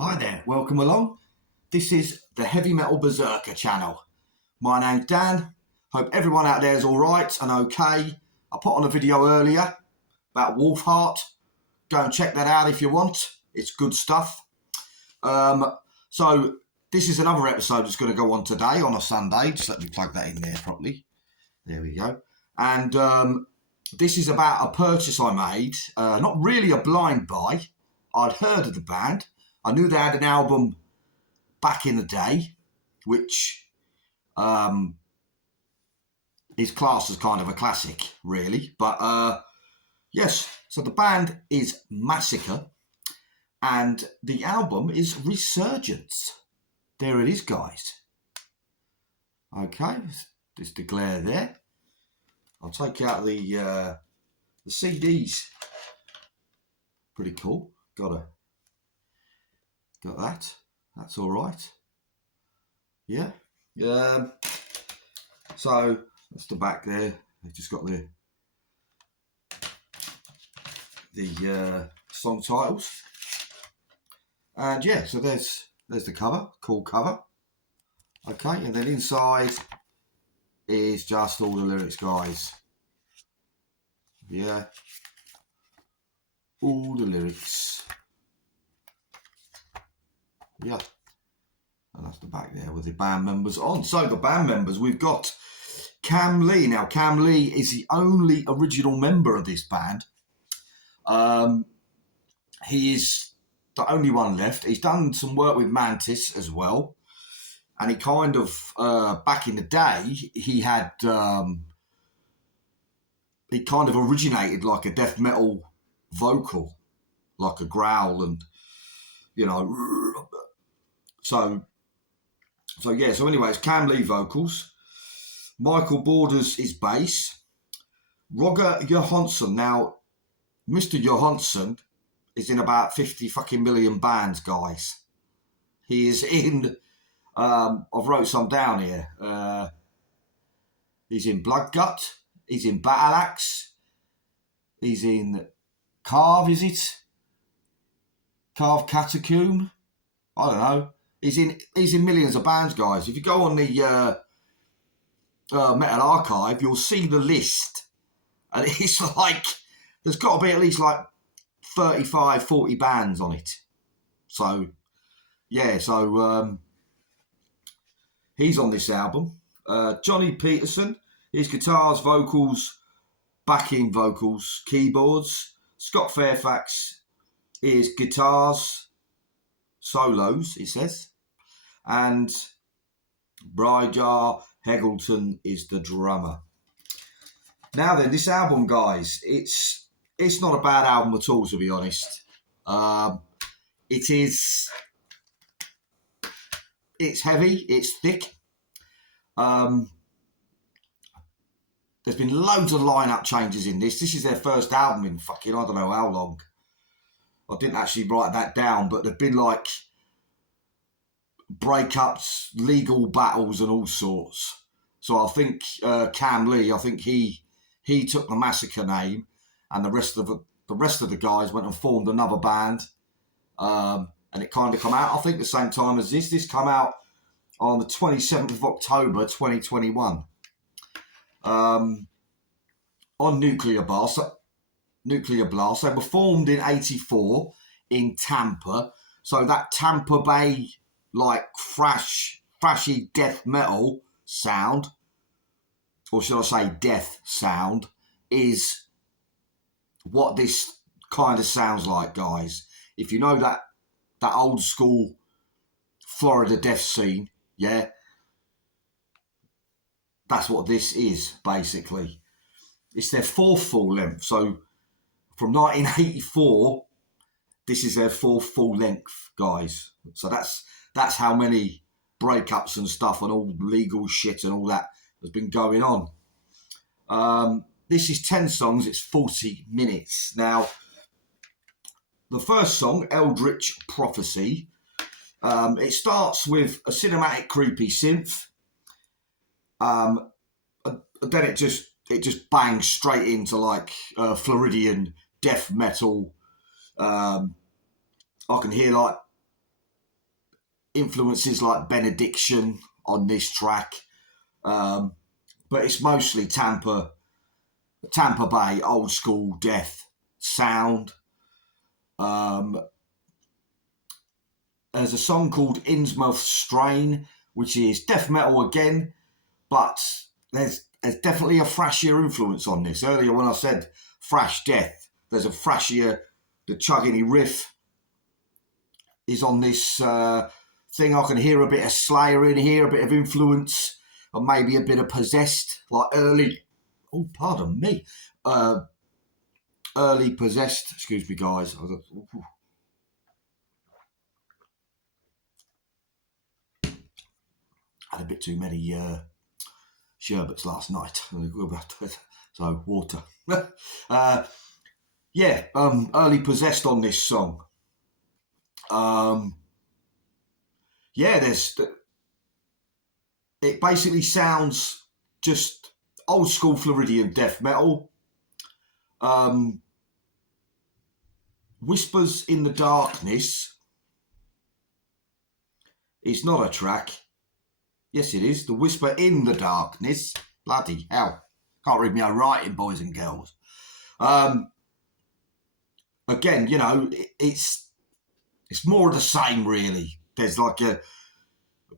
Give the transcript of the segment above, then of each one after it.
Hi there, welcome along. This is the Heavy Metal Berserker channel. My name's Dan. Hope everyone out there is all right and okay. I put on a video earlier about Wolfheart. Go and check that out if you want. It's good stuff. So this is another episode that's going to go on today on a Sunday. Just let me plug that in there properly. There we go. And this is about a purchase I made. Not really a blind buy. I'd heard of the band. I knew they had an album back in the day, which is classed as kind of a classic, really. But yes, so the band is Massacre, and the album is Resurgence. There it is, guys. Okay, just declare there. I'll take out the CDs. Pretty cool. Got that. That's all right. Yeah. So that's the back there. They've just got the song titles. And yeah, so there's the cover. Cool cover. Okay, and then inside is just all the lyrics, guys. Yeah. All the lyrics. Yeah, and that's the back there with the band members on. So the band members, we've got Cam Lee. Now, Cam Lee is the only original member of this band. He is the only one left. He's done some work with Mantis as well. And he kind of, back in the day, he had, he kind of originated like a death metal vocal, like a growl and, you know, So anyway, it's Cam Lee vocals. Michael Borders is bass. Roger Johansson. Now, Mr. Johansson is in about 50 fucking million bands, guys. He is in, I've wrote some down here. He's in Bloodgut. He's in Battle Axe. He's in Carve, is it? Carve Catacomb? I don't know. He's in millions of bands, guys. If you go on the Metal Archive, you'll see the list. And it's like, there's got to be at least like 35, 40 bands on it. So, yeah, he's on this album. Johnny Peterson, his guitars, vocals, backing vocals, keyboards. Scott Fairfax is guitars, solos, it says. And Bryjar Heggleton is the drummer. Now then, this album, guys, it's not a bad album at all, to be honest. It's heavy, it's thick. There's been loads of lineup changes in this. This is their first album in fucking, I don't know how long. I didn't actually write that down, but there've been like breakups, legal battles and all sorts. So I think Cam Lee, I think he took the Massacre name, and the rest of the guys went and formed another band. And it kind of come out, I think, the same time as this. This come out on the 27th of October 2021. On Nuclear Blast. They were formed in 84 in Tampa. So that Tampa Bay, like, thrashy death metal sound, or should I say death sound, is what this kind of sounds like, guys. If you know that old school Florida death scene, yeah, that's what this is, basically. It's their fourth full length. So from 1984, this is their fourth full length, guys. So that's how many breakups and stuff and all legal shit and all that has been going on. This is 10 songs. It's 40 minutes. Now, the first song, Eldritch Prophecy, it starts with a cinematic creepy synth. And then it just bangs straight into like Floridian death metal. I can hear like influences like Benediction on this track, but it's mostly Tampa Bay old school death sound. There's a song called Innsmouth Strain, which is death metal again, but there's definitely a thrashier influence on this. Earlier when I said thrash death, there's a thrashier, the chugging riff is on this thing. I can hear a bit of Slayer in here, a bit of influence, and maybe a bit of Possessed, like early, oh, pardon me, early Possessed, excuse me guys. Had a bit too many sherbets last night, so water. Early Possessed on this song. It basically sounds just old school Floridian death metal. Whispers in the Darkness is not a track. Yes, it is. The Whisper in the Darkness. Bloody hell. Can't read my own writing, boys and girls. Again, you know, it's more of the same, really. There's like a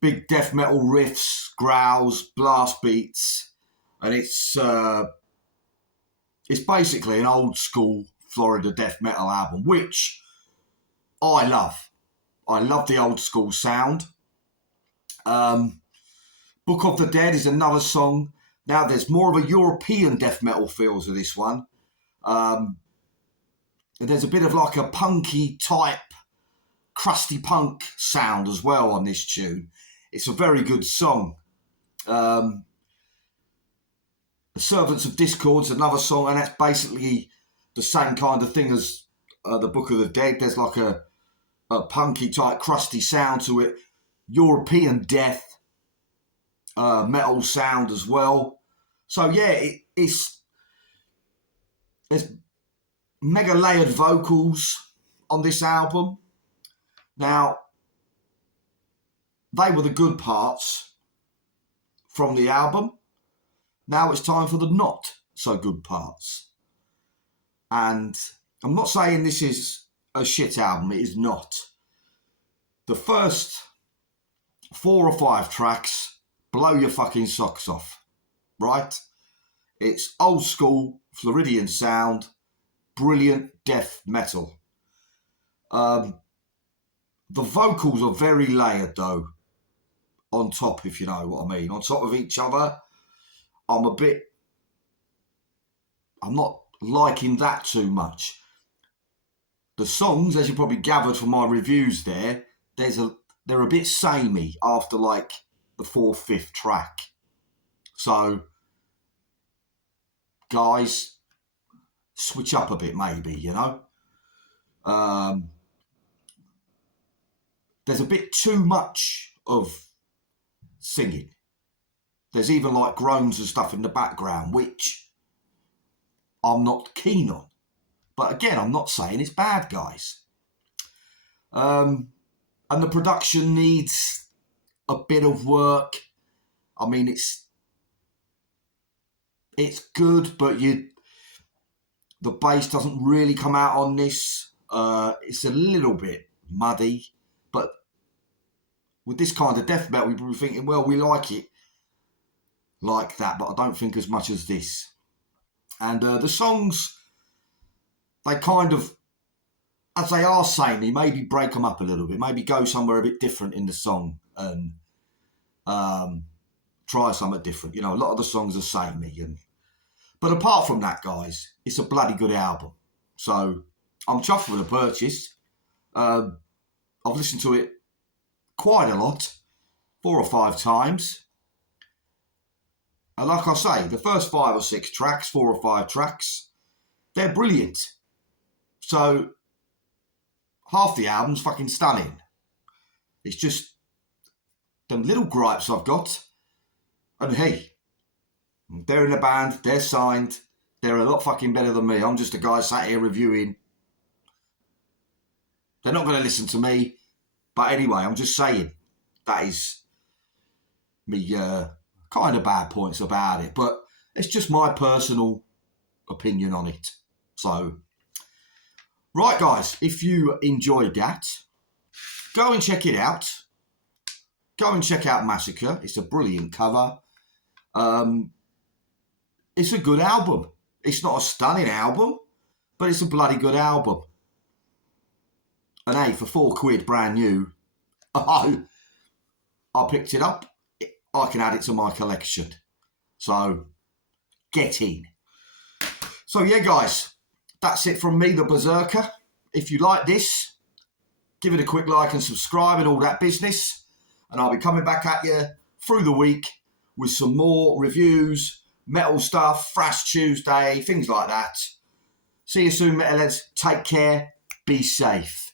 big death metal riffs, growls, blast beats, and it's basically an old school Florida death metal album, which I love. I love the old school sound. Book of the Dead is another song. Now there's more of a European death metal feel to this one. There's a bit of like a punky type, crusty punk sound as well on this tune. It's a very good song. The Servants of Discord's another song, and that's basically the same kind of thing as the Book of the Dead. There's like a punky type, crusty sound to it. European death metal sound as well. So yeah, there's mega layered vocals on this album. Now, they were the good parts from the album. Now it's time for the not so good parts. And I'm not saying this is a shit album, it is not. The first 4 or 5 tracks blow your fucking socks off, right? It's old school Floridian sound, brilliant death metal. The vocals are very layered though, on top, if you know what I mean, on top of each other. I'm not liking that too much. The songs, as you probably gathered from my reviews there, they're a bit samey after like the 4th, 5th track. So, guys, switch up a bit maybe, you know. There's a bit too much of singing. There's even like groans and stuff in the background, which I'm not keen on. But again, I'm not saying it's bad, guys. And the production needs a bit of work. I mean, it's good, but the bass doesn't really come out on this. It's a little bit muddy, but with this kind of death metal, we're thinking, well, we like it like that, but I don't think as much as this. And the songs, they kind of, as they are samey, maybe break them up a little bit, maybe go somewhere a bit different in the song and try something different. You know, a lot of the songs are samey. But apart from that, guys, it's a bloody good album. So I'm chuffed with the purchase. I've listened to it quite a lot, 4 or 5 times. And like I say, the first 5 or 6 tracks, 4 or 5 tracks, they're brilliant. So half the album's fucking stunning. It's just them little gripes I've got. And hey, they're in a band, they're signed, they're a lot fucking better than me. I'm just a guy sat here reviewing. They're not going to listen to me. But anyway, I'm just saying, That is me kind of bad points about it, but it's just my personal opinion on it. So, right, guys, if you enjoyed that, go and check it out. Go and check out Massacre. It's a brilliant cover. It's a good album. It's not a stunning album, but it's a bloody good album. And hey, for £4 brand new, I picked it up. I can add it to my collection. So, get in. So yeah, guys, that's it from me, the Berserker. If you like this, give it a quick like and subscribe and all that business. And I'll be coming back at you through the week with some more reviews, metal stuff, Thrash Tuesday, things like that. See you soon, metalheads. Take care. Be safe.